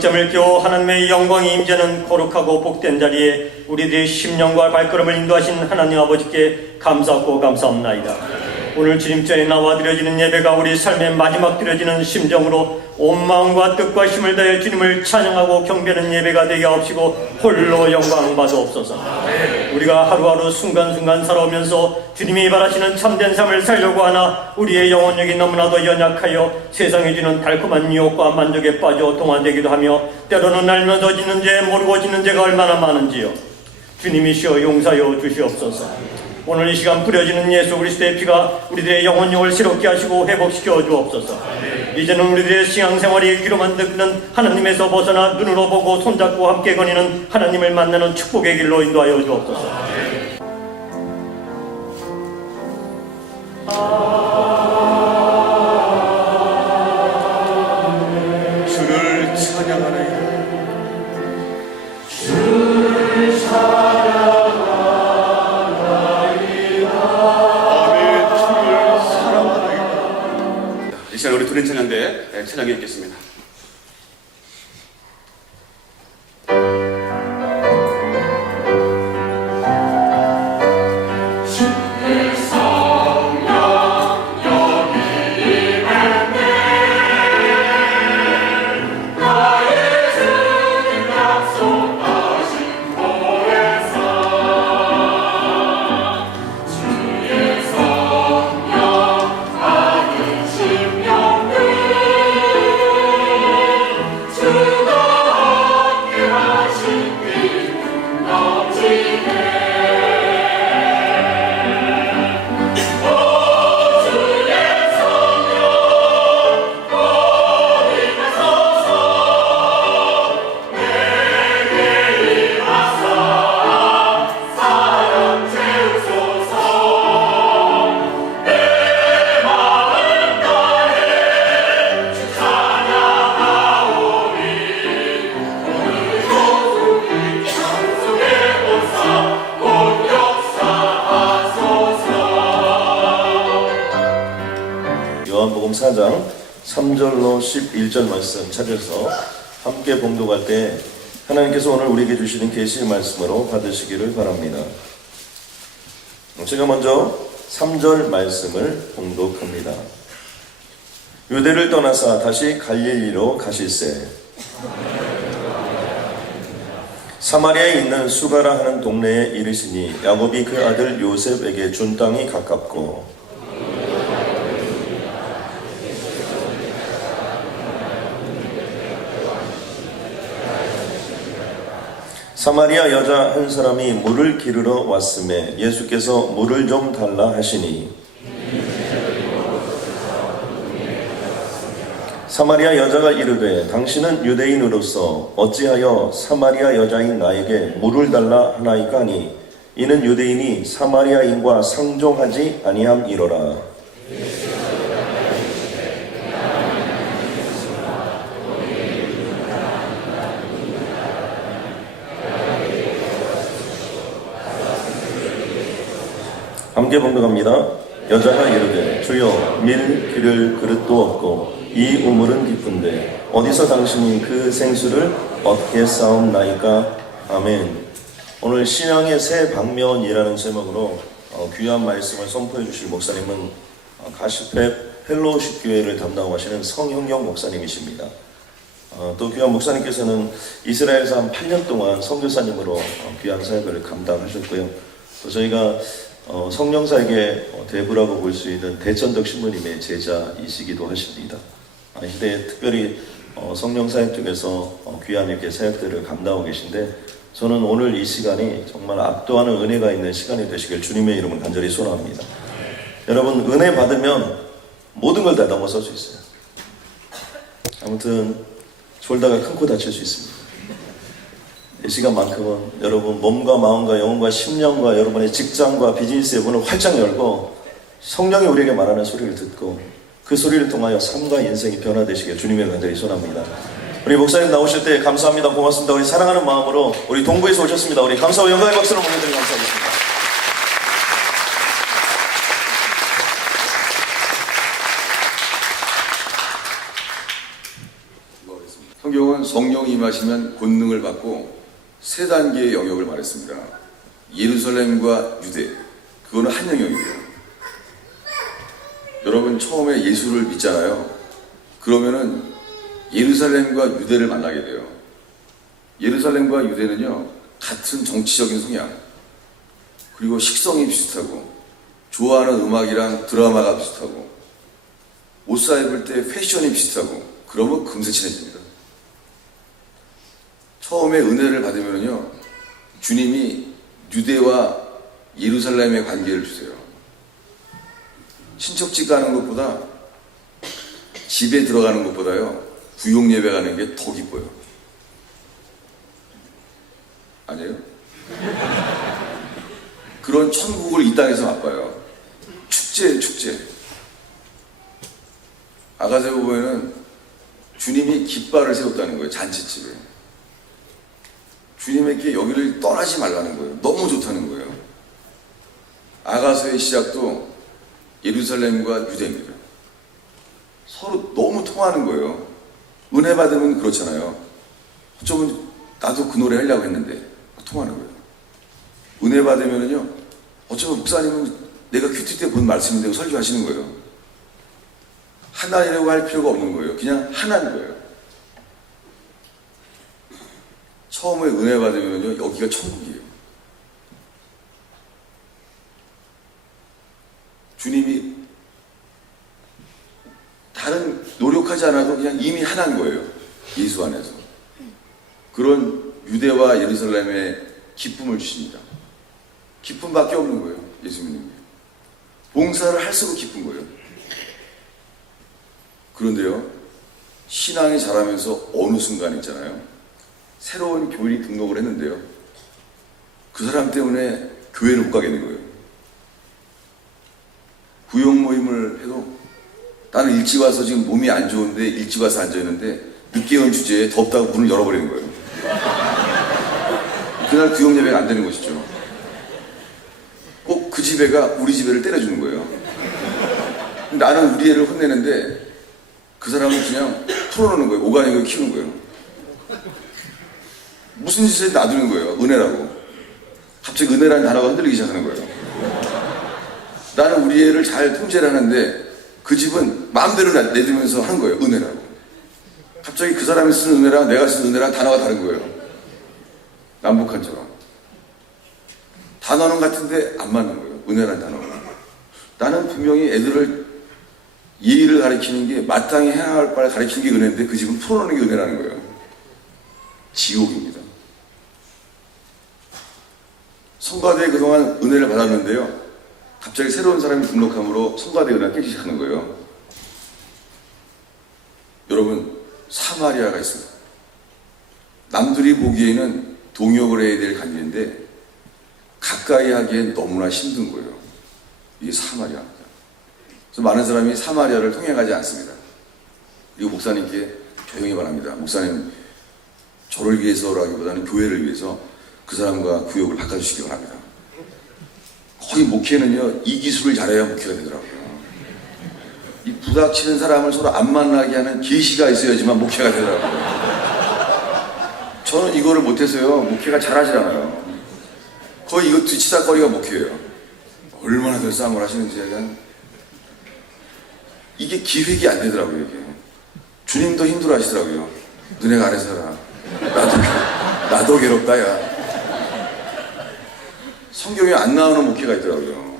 초점을 끼워 하나님의 영광이 임재하는 거룩하고 복된 자리에 우리들의 심령과 발걸음을 인도하신 하나님 아버지께 감사하고 감사합나이다. 오늘 주님전에 나와 드려지는 예배가 우리 삶의 마지막 드려지는 심정으로 온 마음과 뜻과 힘을 다해 주님을 찬양하고 경배하는 예배가 되게 하옵시고 홀로 영광 받으옵소서. 우리가 하루하루 순간순간 살아오면서 주님이 바라시는 참된 삶을 살려고 하나 우리의 영혼력이 너무나도 연약하여 세상에 주는 달콤한 유혹과 만족에 빠져 동화되기도 하며 때로는 알면서 짓는 죄 모르고 짓는 죄가 얼마나 많은지요. 주님이시여 용서하여 주시옵소서. 오늘 이 시간 뿌려지는 예수 그리스도의 피가 우리들의 영혼력을 새롭게 하시고 회복시켜 주옵소서. 이제는 우리들의 신앙생활이 귀로만 듣는 하나님에서 벗어나 눈으로 보고 손잡고 함께 거니는 하나님을 만나는 축복의 길로 인도하여 주옵소서. 주를 찬양하네. 주를 이 시간 우리 둘인 찬양대 찬양에 있겠습니다. 요한복음 4장 3절로 11절 말씀 찾아서 함께 봉독할 때 하나님께서 오늘 우리에게 주시는 계시의 말씀으로 받으시기를 바랍니다. 제가 먼저 3절 말씀을 봉독합니다. 유대를 떠나사 다시 갈릴리로 가실새 사마리아에 있는 수가라 하는 동네에 이르시니 야곱이 그 아들 요셉에게 준 땅이 가깝고 사마리아 여자 한 사람이 물을 기르러 왔음에 예수께서 물을 좀 달라 하시니 사마리아 여자가 이르되 당신은 유대인으로서 어찌하여 사마리아 여자인 나에게 물을 달라 하나이까 하니 이는 유대인이 사마리아인과 상종하지 아니함이로라. 함께 봉독합니다. 여자가 이르되 주여 밀 기를 그릇도 없고 이 우물은 깊은데 어디서 당신이 그 생수를 얻게 싸움나이까. 아멘. 오늘 신앙의 새 방면이라는 제목으로 귀한 말씀을 선포해 주실 목사님은 가시펠 펠로우십 교회를 담당하고 하시는 성형경 목사님이십니다. 또 귀한 목사님께서는 이스라엘에서 한 8년 동안 선교사님으로 귀한 사역을 감당하셨고요. 또 저희가 성령사에게 대부라고 볼 수 있는 대천덕 신부님의 제자이시기도 하십니다. 시대에 특별히 성령사역 쪽에서 귀한 이렇게 사역들을 감당하고 계신데 저는 오늘 이 시간이 정말 압도하는 은혜가 있는 시간이 되시길 주님의 이름을 간절히 소원합니다. 여러분, 은혜 받으면 모든 걸 다 넘어설 수 있어요. 아무튼 졸다가 큰 코 다칠 수 있습니다. 이 시간만큼은 여러분 몸과 마음과 영혼과 심령과 여러분의 직장과 비즈니스의 문을 활짝 열고 성령이 우리에게 말하는 소리를 듣고 그 소리를 통하여 삶과 인생이 변화되시길 주님의 간절히 소원합니다. 우리 목사님 나오실 때 감사합니다, 고맙습니다. 우리 사랑하는 마음으로 우리 동부에서 오셨습니다. 우리 감사와 영광의 박수를 보내드리고 감사하겠습니다. 성경은 성령이 임하시면 권능을 받고 세 단계의 영역을 말했습니다. 예루살렘과 유대, 그거는 한 영역이에요. 여러분 처음에 예수를 믿잖아요. 그러면은 예루살렘과 유대를 만나게 돼요. 예루살렘과 유대는요, 같은 정치적인 성향, 그리고 식성이 비슷하고, 좋아하는 음악이랑 드라마가 비슷하고, 옷 사입을 때 패션이 비슷하고, 그러면 금세 친해집니다. 처음에 은혜를 받으면요, 주님이 유대와 예루살렘의 관계를 주세요. 친척집 가는 것보다, 집에 들어가는 것보다요, 구역 예배 가는 게 더 기뻐요. 아니에요? 그런 천국을 이 땅에서 맛봐요. 축제. 아가세보에는 주님이 깃발을 세웠다는 거예요. 잔치집에. 주님에게 여기를 떠나지 말라는 거예요. 너무 좋다는 거예요. 아가서의 시작도 예루살렘과 유대입니다. 서로 너무 통하는 거예요. 은혜 받으면 그렇잖아요. 어쩌면 나도 그 노래 하려고 했는데 통하는 거예요. 은혜 받으면은요, 어쩌면 목사님은 내가 큐티 때 본 말씀인데 설교하시는 거예요. 하나이라고 할 필요가 없는 거예요. 그냥 하나인 거예요. 처음에 은혜 받으면요, 여기가 천국이에요. 주님이 다른 노력하지 않아도 그냥 이미 하나인 거예요. 예수 안에서. 그런 유대와 예루살렘에 기쁨을 주십니다. 기쁨밖에 없는 거예요. 예수 믿는 게. 봉사를 할수록 기쁜 거예요. 그런데요, 신앙이 자라면서 어느 순간 있잖아요. 새로운 교인이 등록을 했는데요. 그 사람 때문에 교회를 못 가겠는 거예요. 구역 모임을 해도 나는 일찍 와서 지금 몸이 안 좋은데 일찍 와서 앉아있는데 늦게 온 주제에 덥다고 문을 열어버리는 거예요. 그날 구역 예배가 안 되는 것이죠. 꼭 그 집애가 우리 집애를 때려주는 거예요. 나는 우리 애를 혼내는데 그 사람은 그냥 풀어놓는 거예요. 오가닉을 키우는 거예요. 무슨 짓을 놔두는 거예요. 은혜라고. 갑자기 은혜라는 단어가 흔들리기 시작하는 거예요. 나는 우리 애를 잘 통제를 하는데 그 집은 마음대로 내두면서 하는 거예요. 은혜라고. 갑자기 그 사람이 쓰는 은혜랑 내가 쓰는 은혜랑 단어가 다른 거예요. 남북한처럼. 단어는 같은데 안 맞는 거예요. 은혜라는 단어가. 나는 분명히 애들을 예의를 가리키는 게 마땅히 해야 할 바를 가리키는 게 은혜인데 그 집은 풀어놓는 게 은혜라는 거예요. 지옥입니다. 성가대에 그동안 은혜를 받았는데요. 갑자기 새로운 사람이 등록함으로 성가대 은혜가 깨지기 시작하는 거예요. 여러분, 사마리아가 있어요. 남들이 보기에는 동역을 해야 될 관계인데 가까이 하기엔 너무나 힘든 거예요. 이게 사마리아입니다. 그래서 많은 사람이 사마리아를 통행하지 않습니다. 그리고 목사님께 조용히 말합니다. 목사님, 저를 위해서라기보다는 교회를 위해서 그 사람과 구역을 바꿔주시기 바랍니다. 거의 목회는요, 이 기술을 잘해야 목회가 되더라고요. 이 부닥치는 사람을 서로 안 만나게 하는 계시가 있어야지만 목회가 되더라고요. 저는 이거를 못해서요, 목회가 잘하질 않아요. 거의 이거 뒤치다거리가 목회예요. 얼마나 더 싸움을 하시는지 그냥 이게 기획이 안 되더라고요. 이게. 주님도 힘들어 하시더라고요. 너네가 안에 살아. 나도 괴롭다, 야. 성경에 안 나오는 목회가 있더라고요.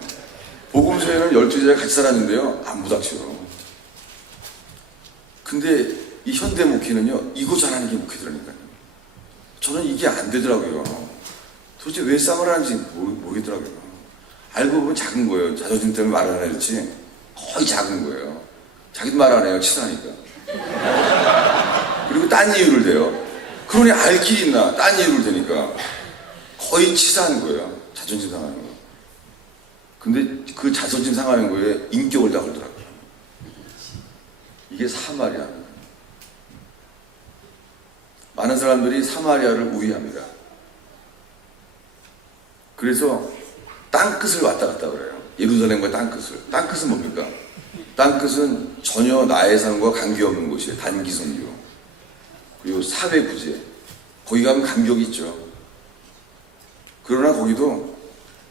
복음서에는 12제자가 같이 살았는데요, 안 부닥쳐요. 근데 이 현대 목회는요, 이거 잘하는 게 목회더라니까요. 저는 이게 안 되더라고요. 도대체 왜 싸움을 하는지 모르겠더라고요. 알고 보면 작은 거예요. 자존심 때문에 말을 안 할지 거의 작은 거예요. 자기도 말 안 해요. 치사하니까. 그리고 딴 이유를 대요. 그러니 알 길이 있나? 딴 이유를 대니까 거의 치사한 거예요. 자존심 상하는 거. 근데 그 자존심 상하는 거에 인격을 다 걸더라고요. 이게 사마리아. 많은 사람들이 사마리아를 우회합니다. 그래서 땅끝을 왔다 갔다 그래요. 예루살렘과 땅끝을. 땅끝은 뭡니까? 땅끝은 전혀 나의 삶과 관계없는 곳이에요. 단기 선교. 그리고 사회 구제, 거기 가면 감격이 있죠. 그러나 거기도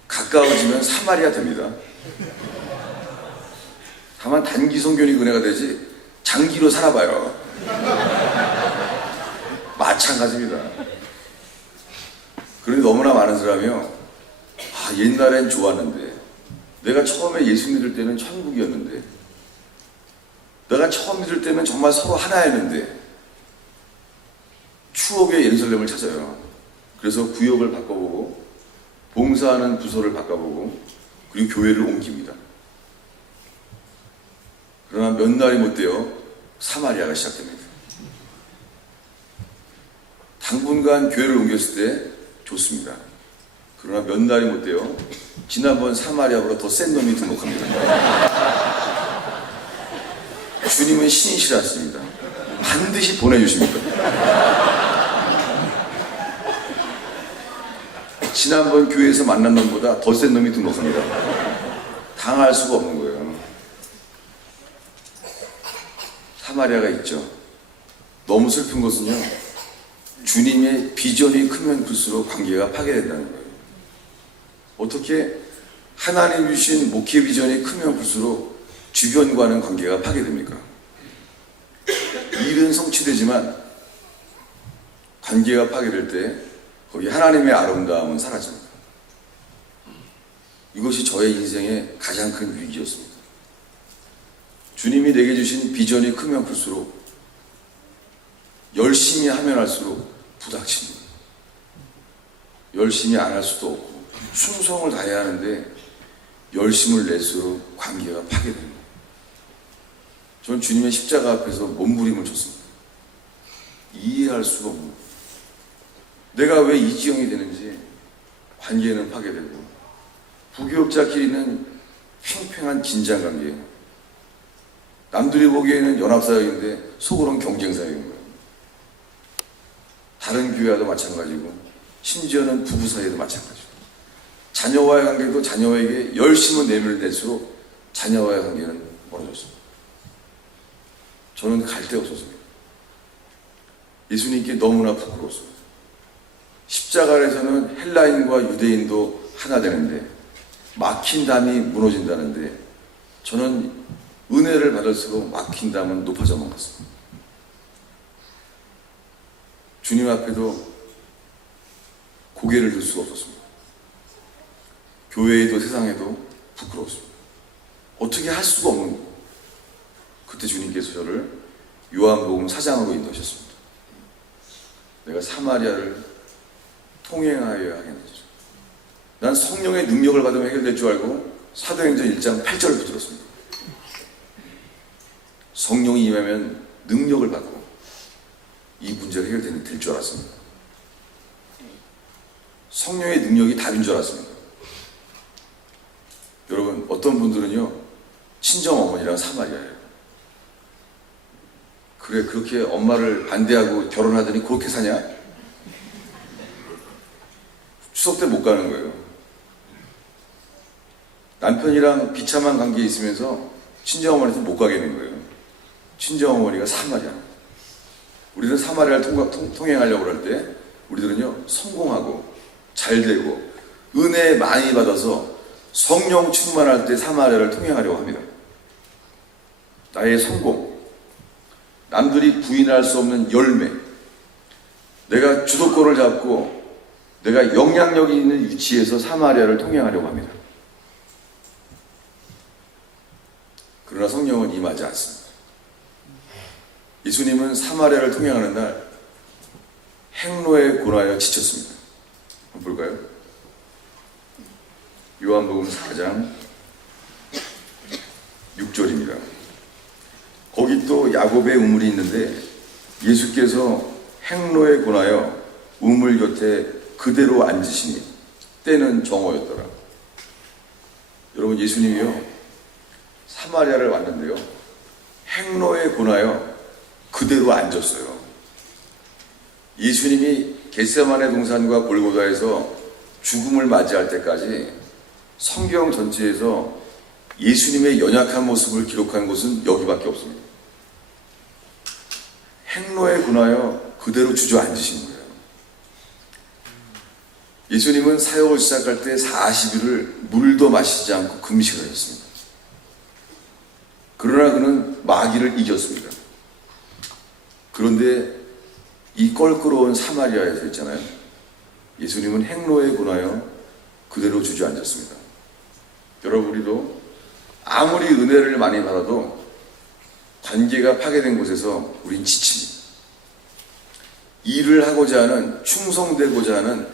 가까워지면 사마리아 됩니다. 다만 단기 성견이 은혜가 되지 장기로 살아봐요. 마찬가지입니다. 그런데 너무나 많은 사람이요, 옛날엔 좋았는데, 내가 처음에 예수 믿을 때는 천국이었는데, 내가 처음 믿을 때는 정말 서로 하나였는데, 추억의 예루살렘을 찾아요. 그래서 구역을 바꿔보고, 봉사하는 부서를 바꿔보고, 그리고 교회를 옮깁니다. 그러나 몇 날이 못 되어 사마리아가 시작됩니다. 당분간 교회를 옮겼을 때 좋습니다. 그러나 몇 날이 못 되어 지난번 사마리아보다 더 센 놈이 등록합니다. 주님은 신이시라 했습니다. 반드시 보내주십니다. 지난번 교회에서 만난 놈보다 더 센 놈이 등록합니다. 당할 수가 없는 거예요. 사마리아가 있죠. 너무 슬픈 것은요, 주님의 비전이 크면 클수록 관계가 파괴된다는 거예요. 어떻게 하나님 주신 목회 비전이 크면 클수록 주변과는 관계가 파괴됩니까? 일은 성취되지만 관계가 파괴될 때 거기 하나님의 아름다움은 사라집니다. 이것이 저의 인생의 가장 큰 위기였습니다. 주님이 내게 주신 비전이 크면 클수록 열심히 하면 할수록 부닥칩니다. 열심히 안 할 수도 없고 충성을 다해야 하는데 열심을 낼수록 관계가 파괴됩니다. 저는 주님의 십자가 앞에서 몸부림을 쳤습니다. 이해할 수가 없는, 내가 왜 이지영이 되는지 관계는 파괴되고 부교역자끼리는 팽팽한 긴장관계예요. 남들이 보기에는 연합사역인데 속으로는 경쟁사역인 거예요. 다른 교회와도 마찬가지고 심지어는 부부 사이에도 마찬가지고, 자녀와의 관계도 자녀에게 열심을 내밀낼수록 자녀와의 관계는 멀어졌습니다. 저는 갈 데 없었습니다. 예수님께 너무나 부끄러웠습니다. 십자가 아래서는 헬라인과 유대인도 하나 되는데 막힌 담이 무너진다는데, 저는 은혜를 받을수록 막힌 담은 높아져만 갔습니다. 주님 앞에도 고개를 들 수가 없었습니다. 교회에도 세상에도 부끄러웠습니다. 어떻게 할 수가 없는 거예요. 그때 주님께서 저를 요한복음 4장으로 인도하셨습니다. 내가 사마리아를 통행하여야 하겠느냐. 난 성령의 능력을 받으면 해결될 줄 알고 사도행전 1장 8절을 붙들었습니다. 성령이 임하면 능력을 받고 이 문제가 해결될 줄 알았습니다. 성령의 능력이 답인 줄 알았습니다. 여러분, 어떤 분들은요, 친정어머니랑 사마리아예요. 그래, 그렇게 엄마를 반대하고 결혼하더니 그렇게 사냐? 추석 때 못 가는 거예요. 남편이랑 비참한 관계에 있으면서 친정어머니한테 못 가겠는 거예요. 친정어머니가 사마리아. 우리는 사마리아를 통행하려고 할 때 우리들은요, 성공하고 잘 되고 은혜 많이 받아서 성령 충만할 때 사마리아를 통행하려고 합니다. 나의 성공, 남들이 부인할 수 없는 열매, 내가 주도권을 잡고 내가 영향력이 있는 위치에서 사마리아를 통행하려고 합니다. 그러나 성령은 임하지 않습니다. 예수님은 사마리아를 통행하는 날 행로에 고나여 지쳤습니다. 한번 볼까요? 요한복음 4장 6절입니다. 거기 또 야곱의 우물이 있는데 예수께서 행로에 고나여 우물 곁에 그대로 앉으시니 때는 정오였더라. 여러분, 예수님이요, 사마리아를 왔는데요, 행로에 고나여 그대로 앉았어요. 예수님이 겟세마네 동산과 골고다에서 죽음을 맞이할 때까지 성경 전체에서 예수님의 연약한 모습을 기록한 곳은 여기밖에 없습니다. 행로에 군하여 그대로 주저앉으신 거예요. 예수님은 사역을 시작할 때 40일을 물도 마시지 않고 금식을 했습니다. 그러나 그는 마귀를 이겼습니다. 그런데 이 껄끄러운 사마리아에서 있잖아요. 예수님은 행로에 군하여 그대로 주저앉았습니다. 여러분, 우리도 아무리 은혜를 많이 받아도 관계가 파괴된 곳에서 우린 지칩니다. 일을 하고자 하는, 충성되고자 하는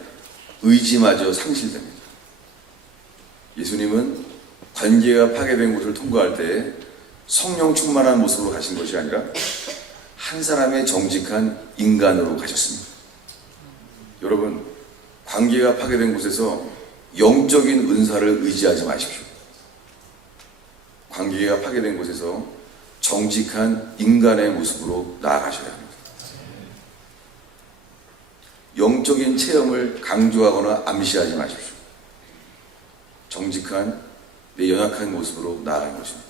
의지마저 상실됩니다. 예수님은 관계가 파괴된 곳을 통과할 때 성령 충만한 모습으로 가신 것이 아니라 한 사람의 정직한 인간으로 가셨습니다. 여러분, 관계가 파괴된 곳에서 영적인 은사를 의지하지 마십시오. 관계가 파괴된 곳에서 정직한 인간의 모습으로 나아가셔야 합니다. 영적인 체험을 강조하거나 암시하지 마십시오. 정직한 내 연약한 모습으로 나아가는 것입니다.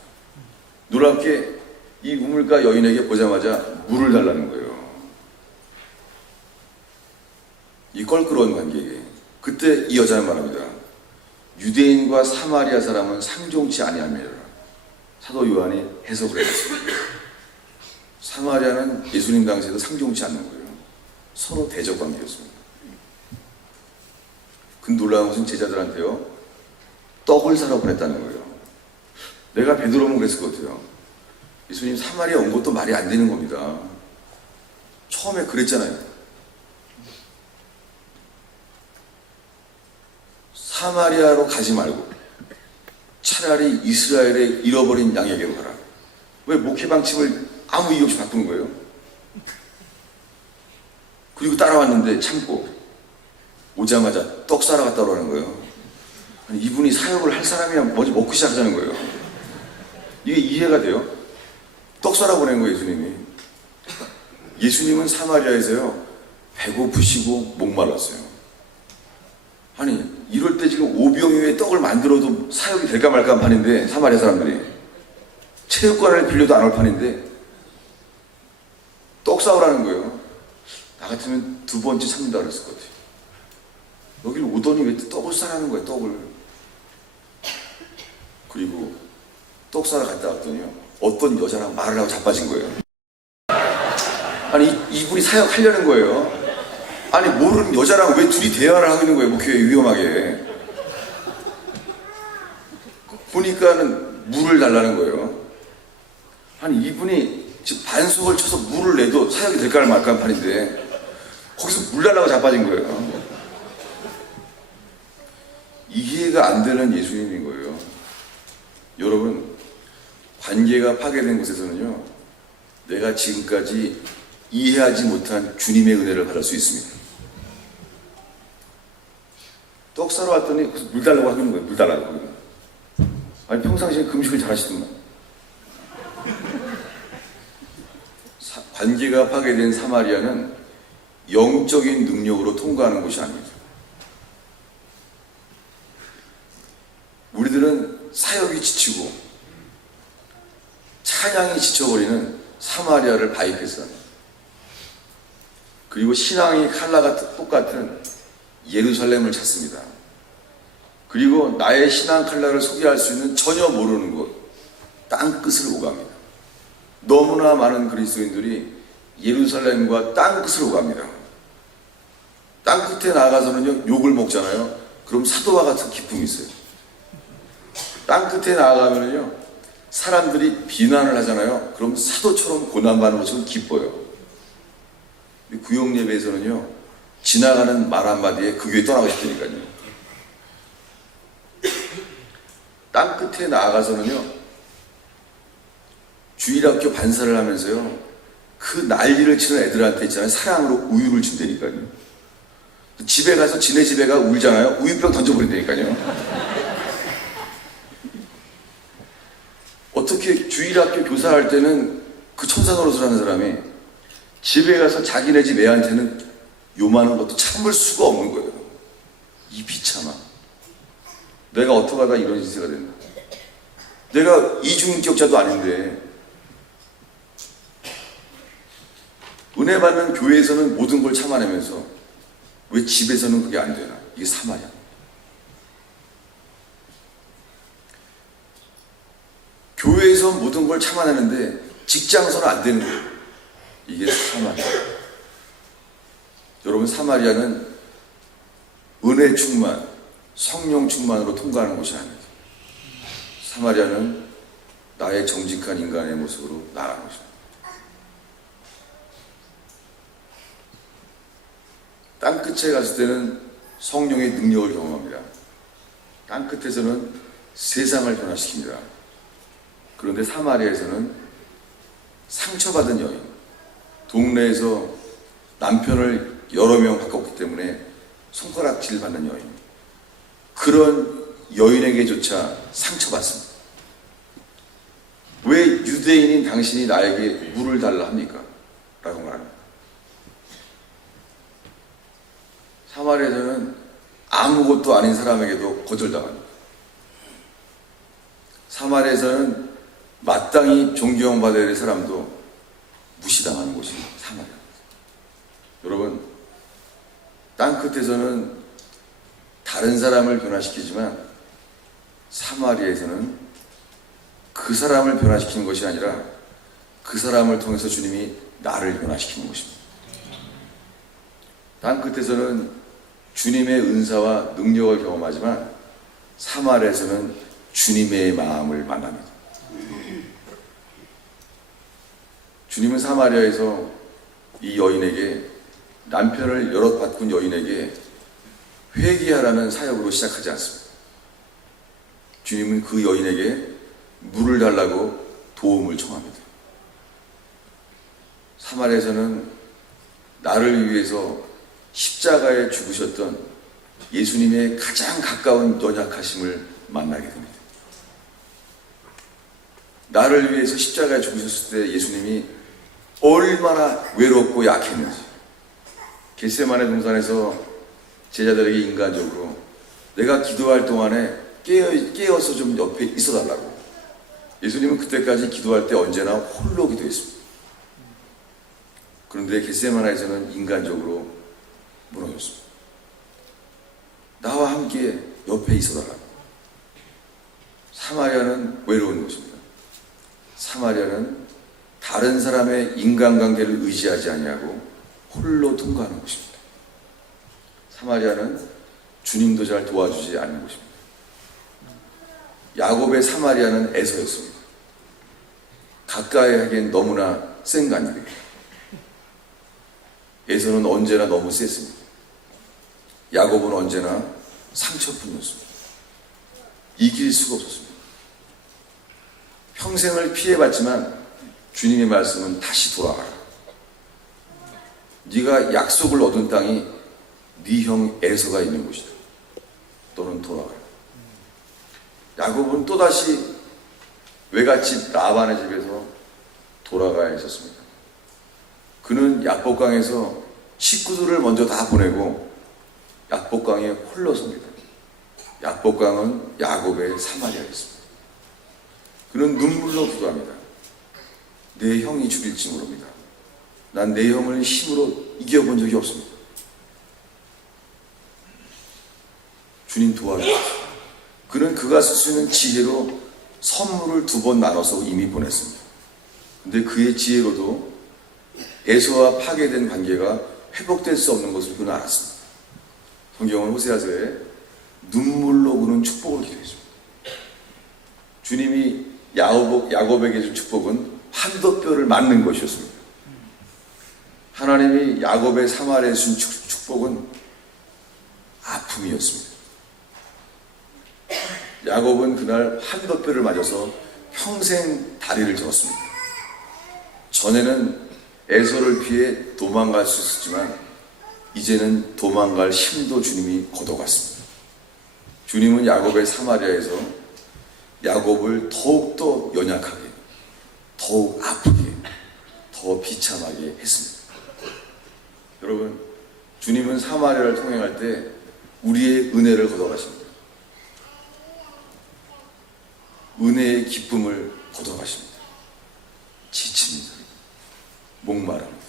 놀랍게 이 우물가 여인에게 보자마자 물을 달라는 거예요. 이 껄끄러운 관계에게. 그때 이 여자는 말합니다. 유대인과 사마리아 사람은 상종치 아니하며. 사도 요한이 해석을 했습니다. 사마리아는 예수님 당시에도 상종치 않는 거예요. 서로 대적 관계였습니다. 그 놀라운 것은 제자들한테요, 떡을 사러 보냈다는 거예요. 내가 베드로면 그랬을 것 같아요. 예수님 사마리아 온 것도 말이 안 되는 겁니다. 처음에 그랬잖아요. 사마리아로 가지 말고 차라리 이스라엘의 잃어버린 양에게로 가라. 왜 목회 방침을 아무 이유 없이 바꾸는 거예요? 그리고 따라왔는데 참고 오자마자 떡 사러 갔다 오라는 거예요. 아니, 이분이 사역을 할 사람이랑 먼저 먹고 시작하자는 거예요. 이게 이해가 돼요? 떡 사러 보낸 거예요, 예수님이. 예수님은 사마리아에서요, 배고프시고 목말랐어요. 아니, 이럴 때 지금 오병이어의 떡을 만들어도 사역이 될까 말까 한 판인데, 사마리아 사람들이 체육관을 빌려도 안 올 판인데 떡 사오라는 거예요. 나 같으면 두 번째 참는다 그랬을 것 같아요. 여기를 오더니 왜 떡을 사라는 거예요, 떡을. 그리고 떡 사러 갔다 왔더니요, 어떤 여자랑 말을 하고 자빠진 거예요. 아니, 이분이 사역하려는 거예요. 아니, 모르는 여자랑 왜 둘이 대화를 하고 있는 거예요, 목회에 위험하게. 보니까는 물을 달라는 거예요. 아니, 이분이 지금 반석을 쳐서 물을 내도 사역이 될까 말까 한 판인데 거기서 물 달라고 자빠진 거예요. 이해가 안 되는 예수님인 거예요. 여러분, 관계가 파괴된 곳에서는요, 내가 지금까지 이해하지 못한 주님의 은혜를 받을 수 있습니다. 떡 사러 왔더니 물 달라고 하는 거예요. 물 달라고. 아니, 평상시에 금식을 잘 하시더만. 관계가 파괴된 사마리아는 영적인 능력으로 통과하는 곳이 아닙니다. 우리들은 사역이 지치고 찬양이 지쳐버리는 사마리아를 바이패스 합니다. 그리고 신앙이 칼라가 똑같은 예루살렘을 찾습니다. 그리고 나의 신앙 칼라를 소개할 수 있는 전혀 모르는 곳, 땅끝을 오갑니다. 너무나 많은 그리스도인들이 예루살렘과 땅끝을 오갑니다. 땅끝에 나아가서는요, 욕을 먹잖아요. 그럼 사도와 같은 기쁨이 있어요. 땅끝에 나아가면은요, 사람들이 비난을 하잖아요. 그럼 사도처럼 고난받는 것처럼 기뻐요. 구역 예배에서는요, 지나가는 말 한마디에 그 교회 떠나고 싶으니까요. 땅끝에 나아가서는요, 주일학교 반사를 하면서요, 그 난리를 치는 애들한테 있잖아요, 사랑으로 우유를 준다니까요. 집에 가서 지네 집에 가 울잖아요. 우유병 던져버린다니까요. 어떻게 주일학교 교사할 때는 그 천사 노릇을 하는 사람이 집에 가서 자기네 집 애한테는 요만한 것도 참을 수가 없는 거예요. 이 비참함. 내가 어떻게 하다 이런 짓이가 됐나. 내가 이중인격자도 아닌데 은혜 받는 교회에서는 모든 걸 참아내면서 왜 집에서는 그게 안 되나? 이게 사마리아. 교회에서 모든 걸 참아내는데 직장에서는 안 되는 거예요. 이게 사마리아. 여러분, 사마리아는 은혜 충만, 성령 충만으로 통과하는 곳이 아닙니다. 사마리아는 나의 정직한 인간의 모습으로 나아가는 것입니다. 땅끝에 갔을 때는 성령의 능력을 경험합니다. 땅끝에서는 세상을 변화시킵니다. 그런데 사마리아에서는 상처받은 여인, 동네에서 남편을 여러 명 바꿨기 때문에 손가락질 받는 여인, 그런 여인에게조차 상처받습니다. 왜 유대인인 당신이 나에게 물을 달라 합니까? 라고 말합니다. 사마리아에서는 아무것도 아닌 사람에게도 거절당합니다. 사마리아에서는 마땅히 존경받아야 될 사람도 무시당하는 곳이 사마리아입니다. 여러분, 땅끝에서는 다른 사람을 변화시키지만 사마리아에서는 그 사람을 변화시키는 것이 아니라 그 사람을 통해서 주님이 나를 변화시키는 것입니다. 땅끝에서는 주님의 은사와 능력을 경험하지만 사마리아에서는 주님의 마음을 만납니다. 주님은 사마리아에서 이 여인에게, 남편을 여럿 바꾼 여인에게 회개하라는 사역으로 시작하지 않습니다. 주님은 그 여인에게 물을 달라고 도움을 청합니다. 사마리아에서는 나를 위해서 십자가에 죽으셨던 예수님의 가장 가까운 연약하심을 만나게 됩니다. 나를 위해서 십자가에 죽으셨을 때 예수님이 얼마나 외롭고 약했는지, 겟세마네 동산에서 제자들에게 인간적으로 내가 기도할 동안에 깨어서 좀 옆에 있어달라고. 예수님은 그때까지 기도할 때 언제나 홀로 기도했습니다. 그런데 겟세마네에서는 인간적으로 무너졌습니다. 나와 함께 옆에 있어달라고. 사마리아는 외로운 곳입니다. 사마리아는 다른 사람의 인간관계를 의지하지 아니하고 홀로 통과하는 곳입니다. 사마리아는 주님도 잘 도와주지 않는 곳입니다. 야곱의 사마리아는 에서였습니다. 가까이 하기엔 너무나 센 관계입니다. 에서는 언제나 너무 셌습니다. 야곱은 언제나 상처뿐이었습니다. 이길 수가 없었습니다. 평생을 피해봤지만 주님의 말씀은 다시 돌아가라. 네가 약속을 얻은 땅이 네 형 에서가 있는 곳이다. 너는 돌아가라. 야곱은 또다시 외갓집 라반의 집에서 돌아가야 했었습니다. 그는 약복강에서 식구들을 먼저 다 보내고 약복강에 홀로 섭니다. 약복강은 야곱의 사마리아였습니다. 그는 눈물로 기도합니다. 내 형이 죽일지 모릅니다. 난 내 형을 힘으로 이겨본 적이 없습니다. 주님 도와주십시오. 그는 그가 쓸 수 있는 지혜로 선물을 2번 나눠서 이미 보냈습니다. 근데 그의 지혜로도 에서와 파괴된 관계가 회복될 수 없는 것을 그는 알았습니다. 성경은 호세아서에 눈물로 그는 축복을 기도했습니다. 주님이 야곱에게 준 축복은 환도뼈를 맞는 것이었습니다. 하나님이 야곱의 사마리아에 준 축복은 아픔이었습니다. 야곱은 그날 환도뼈를 맞아서 평생 다리를 저었습니다. 전에는 에서를 피해 도망갈 수 있었지만 이제는 도망갈 힘도 주님이 걷어갔습니다. 주님은 야곱의 사마리아에서 야곱을 더욱더 연약하게, 더욱 아프게, 더 비참하게 했습니다. 여러분, 주님은 사마리아를 통행할 때 우리의 은혜를 걷어가십니다. 은혜의 기쁨을 걷어가십니다. 지칩니다. 목마릅니다.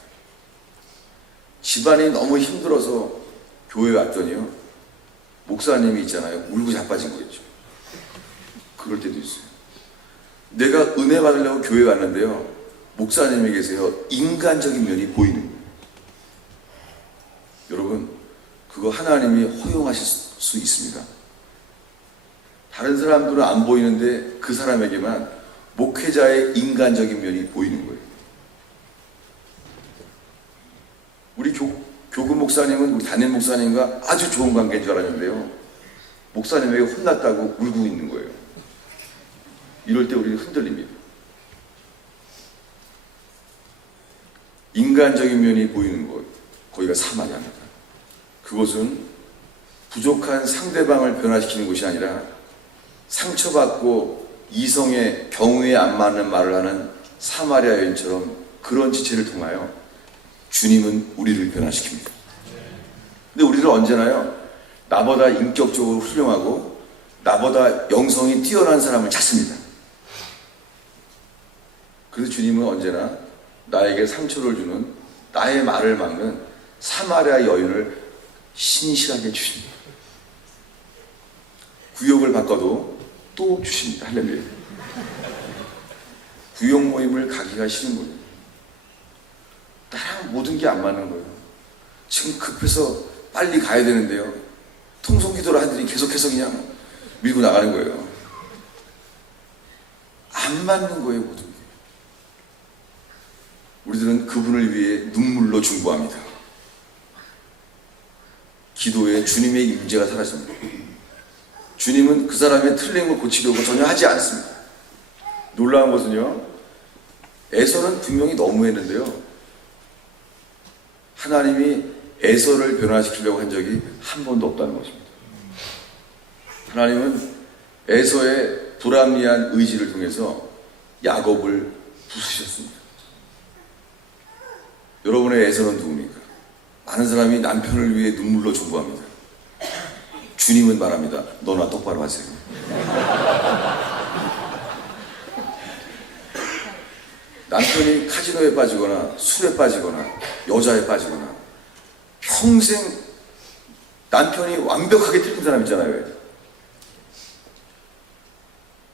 집안이 너무 힘들어서 교회 왔더니요, 목사님이 있잖아요, 울고 자빠진 거겠죠. 그럴 때도 있어요. 내가 은혜 받으려고 교회 왔는데요, 목사님이 계세요. 인간적인 면이 보이는 거예요. 여러분, 그거 하나님이 허용하실 수 있습니다. 다른 사람들은 안 보이는데 그 사람에게만 목회자의 인간적인 면이 보이는 거예요. 우리 교구 목사님은 우리 담임 목사님과 아주 좋은 관계인 줄 알았는데요, 목사님에게 혼났다고 울고 있는 거예요. 이럴 때 우리는 흔들립니다. 인간적인 면이 보이는 곳, 거기가 사마리아입니다. 그곳은 부족한 상대방을 변화시키는 곳이 아니라 상처받고 이성의 경우에 안 맞는 말을 하는 사마리아 여인처럼 그런 지체를 통하여 주님은 우리를 변화시킵니다. 근데 우리는 언제나요, 나보다 인격적으로 훌륭하고 나보다 영성이 뛰어난 사람을 찾습니다. 그래서 주님은 언제나 나에게 상처를 주는, 나의 말을 막는 사마리아 여인을 신실하게 주십니다. 구역을 바꿔도 또 주십니다. 할렐루야. 구역 모임을 가기가 싫은 거예요. 나랑 모든 게 안 맞는 거예요. 지금 급해서 빨리 가야 되는데요, 통성기도를 하더니 계속해서 그냥 밀고 나가는 거예요. 안 맞는 거예요, 모든 게. 우리들은 그분을 위해 눈물로 중보합니다. 기도에 주님의 임재가 사라집니다. 주님은 그 사람의 틀린 걸 고치려고 전혀 하지 않습니다. 놀라운 것은요, 에서는 분명히 너무했는데요, 하나님이 에서를 변화시키려고 한 적이 한 번도 없다는 것입니다. 하나님은 에서의 불합리한 의지를 통해서 야곱을 부수셨습니다. 여러분의 에서는 누굽니까? 많은 사람이 남편을 위해 눈물로 중보합니다. 주님은 말합니다. 너나 똑바로 하세요. 남편이 카지노에 빠지거나 술에 빠지거나 여자에 빠지거나 평생 남편이 완벽하게 틀린 사람 있잖아요.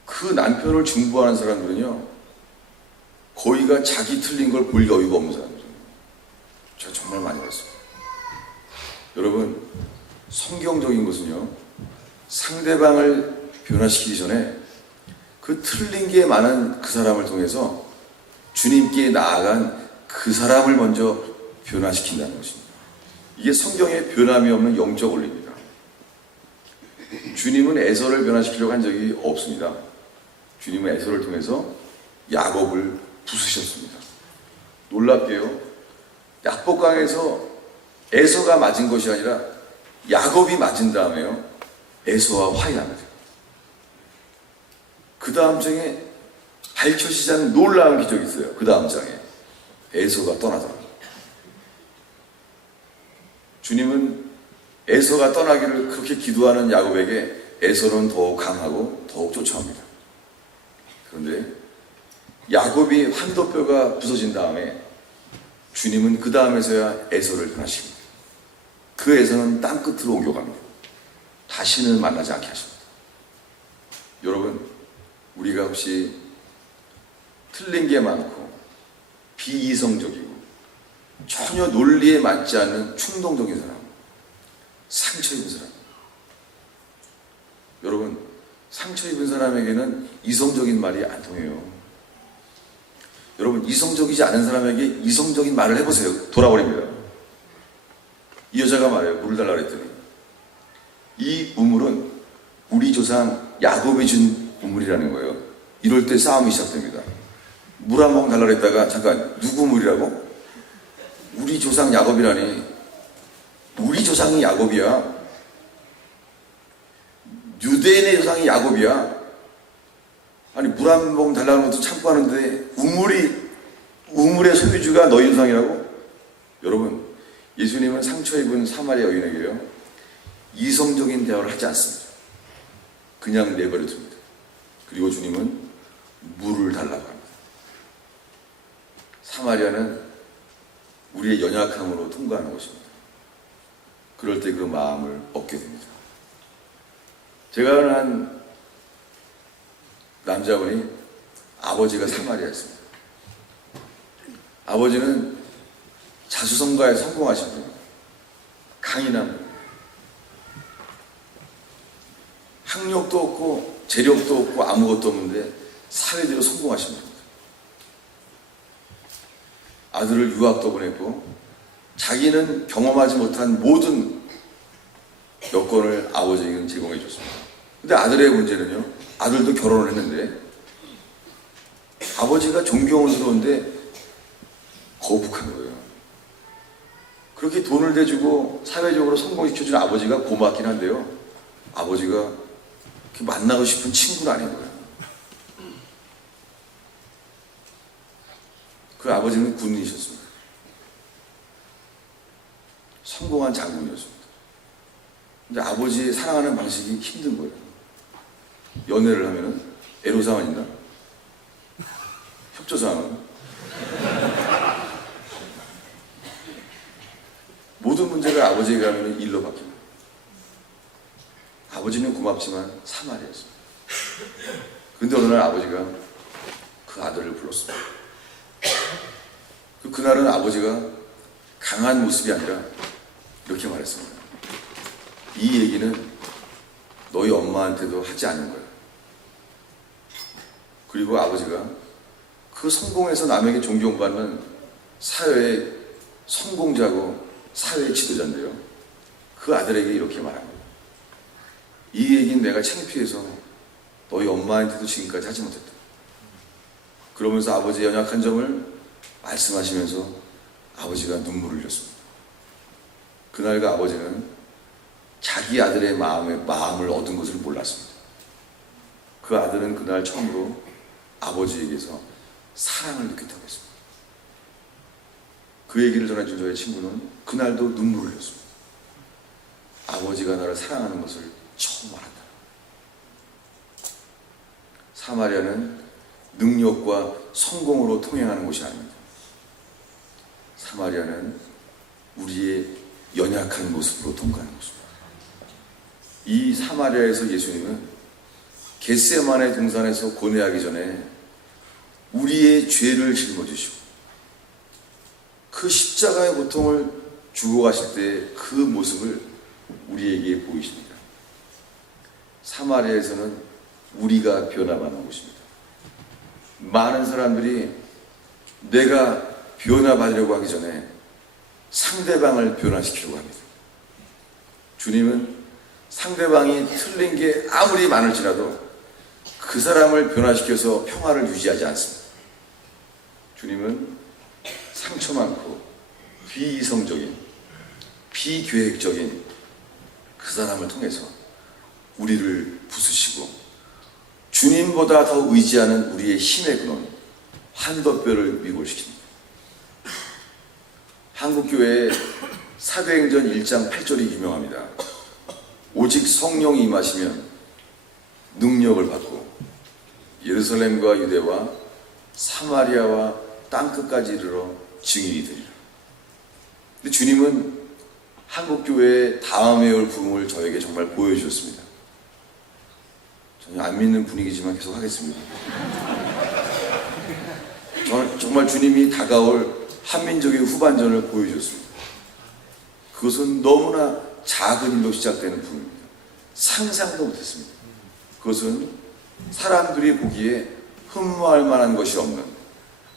그 남편을 중보하는 사람들은요, 거의가 자기 틀린 걸 볼 여유가 없는 사람들이에요. 제가 정말 많이 봤습니다. 여러분, 성경적인 것은요, 상대방을 변화시키기 전에 그 틀린 게 많은 그 사람을 통해서 주님께 나아간 그 사람을 먼저 변화시킨다는 것입니다. 이게 성경에 변함이 없는 영적 원리입니다. 주님은 에서를 변화시키려고 한 적이 없습니다. 주님은 에서를 통해서 야곱을 부수셨습니다. 놀랍게요, 약복강에서 에서가 맞은 것이 아니라 야곱이 맞은 다음에요, 에서와 화해합니다. 그 다음 장에 밝혀지지 않는 놀라운 기적이 있어요. 그 다음 장에 에서가 떠나더랍니다. 주님은 에서가 떠나기를 그렇게 기도하는 야곱에게 에서는 더욱 강하고 더욱 쫓아옵니다. 그런데 야곱이 환도뼈가 부서진 다음에 주님은 그 다음에서야 에서를 변화시킵니다. 그 에서는 땅끝으로 옮겨갑니다. 다시는 만나지 않게 하십니다. 여러분, 우리가 혹시 틀린 게 많고 비이성적이고 전혀 논리에 맞지 않는 충동적인 사람, 상처 입은 사람, 여러분, 상처 입은 사람에게는 이성적인 말이 안 통해요. 여러분, 이성적이지 않은 사람에게 이성적인 말을 해보세요. 돌아버립니다. 이 여자가 말해요. 물을 달라고 했더니, 이 우물은 우리 조상 야곱이 준 우물이라는 거예요. 이럴 때 싸움이 시작됩니다. 물 한 모금 달라고 했다가, 잠깐, 누구 물이라고? 우리 조상 야곱이라니. 우리 조상이 야곱이야. 유대인의 조상이 야곱이야. 아니, 물 한 모금 달라는 것도 참고 하는데 우물의 소유주가 너희 조상이라고? 여러분, 예수님은 상처 입은 사마리아 여인에게요, 이성적인 대화를 하지 않습니다. 그냥 내버려 둡니다. 그리고 주님은 물을 달라고 합니다. 사마리아는 우리의 연약함으로 통과하는 것입니다. 그럴 때 그 마음을 얻게 됩니다. 제가 아는 한 남자분이 아버지가 사마리아였습니다. 아버지는 자수성가에 성공하신 분이에요. 강인한 분. 학력도 없고 재력도 없고 아무것도 없는데 사회적으로 성공하신 분입니다. 아들을 유학도 보냈고 자기는 경험하지 못한 모든 여건을 아버지에게 제공해 줬습니다. 근데 아들의 문제는요, 아들도 결혼을 했는데 아버지가 존경을 들어오는데 거북한 거예요. 그렇게 돈을 대주고 사회적으로 성공시켜준 아버지가 고맙긴 한데요, 아버지가 만나고 싶은 친구는 아닌 거예요. 그 아버지는 군인이셨습니다. 성공한 장군이었습니다. 근데 아버지의 사랑하는 방식이 힘든 거예요. 연애를 하면은 애로사항 있나? 협조사항은? 모든 문제가 아버지에게 가면 일로 바뀝니다. 아버지는 고맙지만 사마리아였습니다. 근데 어느 날 아버지가 그 아들을 불렀습니다. 그날은 아버지가 강한 모습이 아니라 이렇게 말했습니다. 이 얘기는 너희 엄마한테도 하지 않은 거야. 그리고 아버지가 그 성공해서 남에게 존경받는 사회의 성공자고 사회의 지도자인데요, 그 아들에게 이렇게 말합니다. 이 얘기는 내가 창피해서 너희 엄마한테도 지금까지 하지 못했다. 그러면서 아버지의 연약한 점을 말씀하시면서 아버지가 눈물을 흘렸습니다. 그날과 아버지는 자기 아들의 마음을 얻은 것을 몰랐습니다. 그 아들은 그날 처음으로 아버지에게서 사랑을 느꼈다고 했습니다. 그 얘기를 전해준 저의 친구는 그날도 눈물을 흘렸습니다. 아버지가 나를 사랑하는 것을 처음 알았다. 사마리아는 능력과 성공으로 통행하는 곳이 아닙니다. 사마리아는 우리의 연약한 모습으로 통과하는 곳입니다. 이 사마리아에서 예수님은 겟세마네 동산에서 고뇌하기 전에 우리의 죄를 짊어지시고 그 십자가의 고통을 주고 가실 때 그 모습을 우리에게 보이십니다. 사마리아에서는 우리가 변화받는 곳입니다. 많은 사람들이 내가 변화받으려고 하기 전에 상대방을 변화시키려고 합니다. 주님은 상대방이 틀린 게 아무리 많을지라도 그 사람을 변화시켜서 평화를 유지하지 않습니다. 주님은 상처 많고 비이성적인, 비계획적인 그 사람을 통해서 우리를 부수시고 주님보다 더 의지하는 우리의 힘의 근원, 한돛뼈를 위골시킵니다. 한국교회의 사도행전 1장 8절이 유명합니다. 오직 성령이 임하시면 능력을 받고 예루살렘과 유대와 사마리아와 땅끝까지 이르러 증인이 되리라. 근데 주님은 한국교회의 다음에 올 부흥을 저에게 정말 보여주셨습니다. 저는 안 믿는 분위기지만 계속 하겠습니다. 저는 정말 주님이 다가올 한민족의 후반전을 보여주셨습니다. 그것은 너무나 작은 일로 시작되는 부흥입니다. 상상도 못했습니다. 그것은 사람들이 보기에 흠모할 만한 것이 없는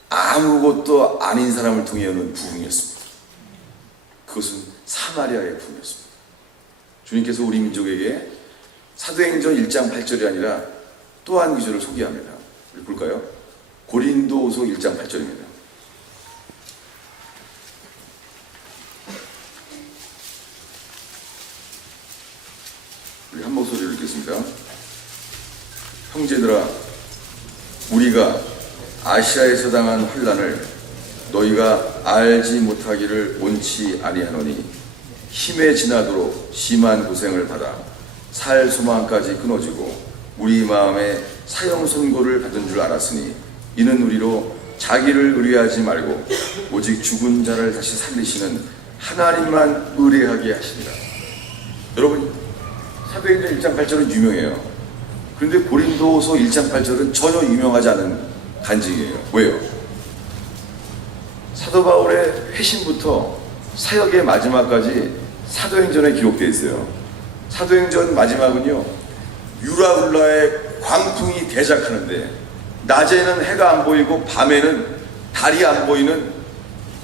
아무것도 아닌 사람을 통해 오는 부흥이었습니다. 그것은 사마리아의 부흥이었습니다. 주님께서 우리 민족에게 사도행전 1장 8절이 아니라 또 한 구절을 소개합니다. 우리 볼까요? 고린도후서 1장 8절입니다. 우리 한 목소리로 읽겠습니다. 형제들아, 우리가 아시아에서 당한 환난을 너희가 알지 못하기를 원치 아니하노니 힘에 지나도록 심한 고생을 받아 살 소망까지 끊어지고 우리 마음에 사형 선고를 받은 줄 알았으니 이는 우리로 자기를 의뢰하지 말고 오직 죽은 자를 다시 살리시는 하나님만 의뢰하게 하십니다. 여러분, 사도행전 1장 8절은 유명해요. 그런데 고린도서 1장 8절은 전혀 유명하지 않은 간증이에요. 왜요? 사도 바울의 회심부터 사역의 마지막까지 사도행전에 기록되어 있어요. 사도행전 마지막은요, 유라굴라의 광풍이 대작하는데 낮에는 해가 안 보이고 밤에는 달이 안 보이는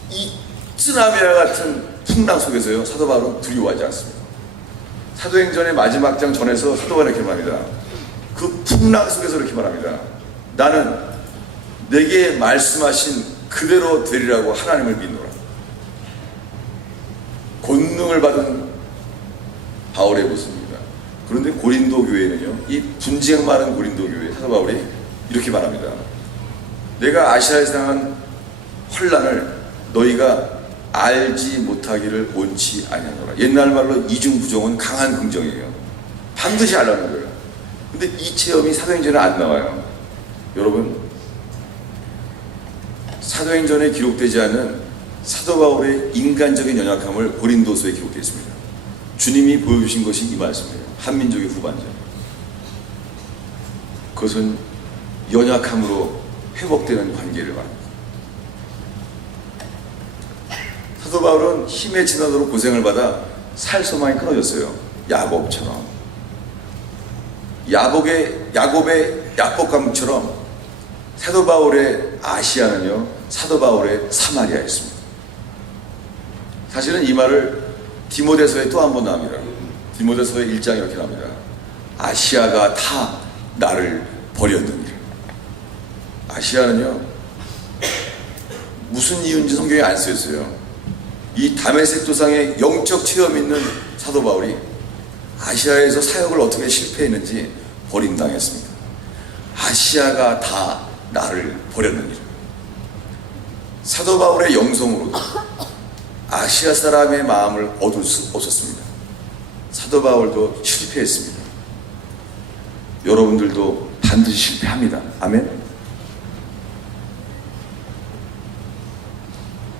이 쓰나미와 같은 풍랑 속에서요, 사도 바울은 두려워하지 않습니다. 사도행전의 마지막 장 전에서 사도 바울은 이렇게 말합니다. 그 풍랑 속에서 이렇게 말합니다. 나는 내게 말씀하신 그대로 되리라고 하나님을 믿노라. 권능을 받은 바울의 모습입니다. 그런데 고린도 교회는요, 이 분쟁 많은 고린도 교회 사도 바울이 이렇게 말합니다. 내가 아시아에서 당한 환난을 너희가 알지 못하기를 원치 아니하노라. 옛날 말로 이중부정은 강한 긍정이에요. 반드시 알라는 거예요. 근데 이 체험이 사도행전에 안 나와요. 여러분, 사도행전에 기록되지 않은 사도 바울의 인간적인 연약함을 고린도서에 기록되어 있습니다. 주님이 보여주신 것이 이 말씀이에요. 한민족의 후반전. 그것은 연약함으로 회복되는 관계를 말합니다. 사도 바울은 힘의 진화도로 고생을 받아 살소망이 끊어졌어요. 야곱처럼. 야곱의 야복강처럼 사도 바울의 아시아는요, 사도 바울의 사마리아였습니다. 사실은 이 말을 디모데서에 또 한 번 나옵니다. 디모데서의 1장에 이렇게 나옵니다. 아시아가 다 나를 버렸느니라. 아시아는요, 무슨 이유인지 성경에 안 쓰였어요. 이 다메섹 도상에 영적 체험 있는 사도 바울이 아시아에서 사역을 어떻게 실패했는지 버림당했습니다. 아시아가 다 나를 버렸느니라. 사도 바울의 영성으로도 아시아 사람의 마음을 얻을 수 없었습니다. 사도 바울도 실패했습니다. 여러분들도 반드시 실패합니다. 아멘.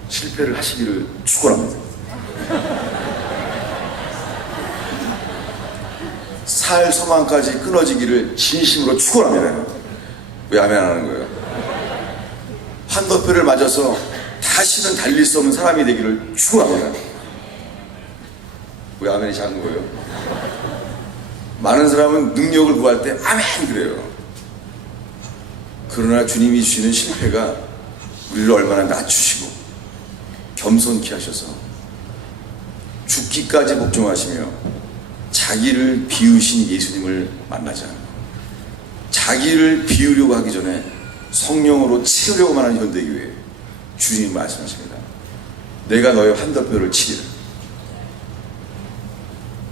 실패를 하시기를 축원합니다. 살 소망까지 끊어지기를 진심으로 축원합니다. 왜 아멘 안 하는 거예요? 환도표를 맞아서 다시는 달릴 수 없는 사람이 되기를 축원합니다. 왜 아멘이 작은 거예요? 많은 사람은 능력을 구할 때 아멘 그래요. 그러나 주님이 주시는 실패가 우리를 얼마나 낮추시고 겸손케 하셔서 죽기까지 복종하시며 자기를 비우신 예수님을 만나지 않고 자기를 비우려고 하기 전에 성령으로 채우려고만 하는 현대교회, 주님이 말씀하십니다. 내가 너의 환도표를 치리라.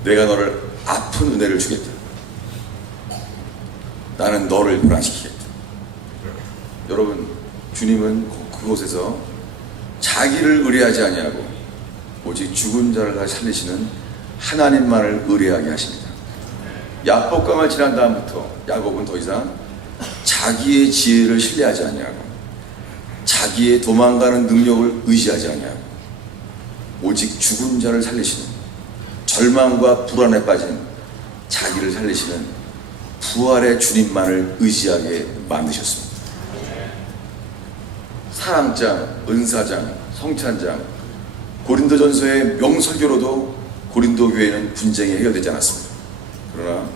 내가 너를 아픈 은혜를 주겠다. 나는 너를 변화시키겠다. 여러분, 주님은 그곳에서 자기를 의뢰하지 아니하고 오직 죽은 자를 다시 살리시는 하나님만을 의뢰하게 하십니다. 야복강을 지난 다음부터 야곱은 더 이상 자기의 지혜를 신뢰하지 아니하고 자기의 도망가는 능력을 의지하지 아니하고 오직 죽은 자를 살리시는, 절망과 불안에 빠진 자기를 살리시는 부활의 주님만을 의지하게 만드셨습니다. 사랑장, 은사장, 성찬장, 고린도전서의 명설교로도 고린도 교회는 분쟁이 해결되지 않았습니다. 그러나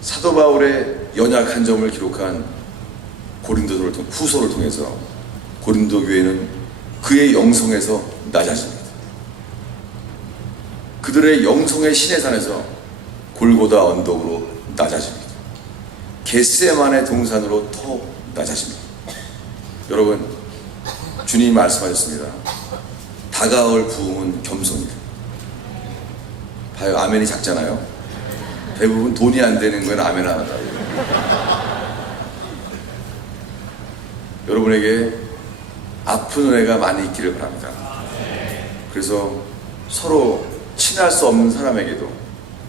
사도 바울의 연약한 점을 기록한 후서를 통해서 고린도 교회는 그의 영성에서 낮아집니다. 그들의 영성의 신의 산에서 골고다 언덕으로 낮아집니다. 겟세만의 동산으로 더 낮아집니다. 여러분, 주님이 말씀하셨습니다. 다가올 부흥은 겸손이다. 봐요, 아멘이 작잖아요. 대부분 돈이 안 되는 건 아멘 안 한다고. 여러분에게 아픈 은혜가 많이 있기를 바랍니다. 그래서 서로 친할 수 없는 사람에게도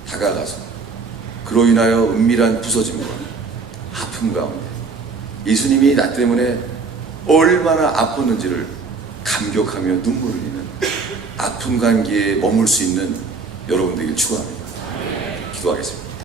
다가가서 그로 인하여 은밀한 부서짐과 아픔 가운데 예수님이 나 때문에 얼마나 아팠는지를 감격하며 눈물을 흘리는 아픈 관계에 머물 수 있는 여러분 되길 축원합니다. 기도하겠습니다.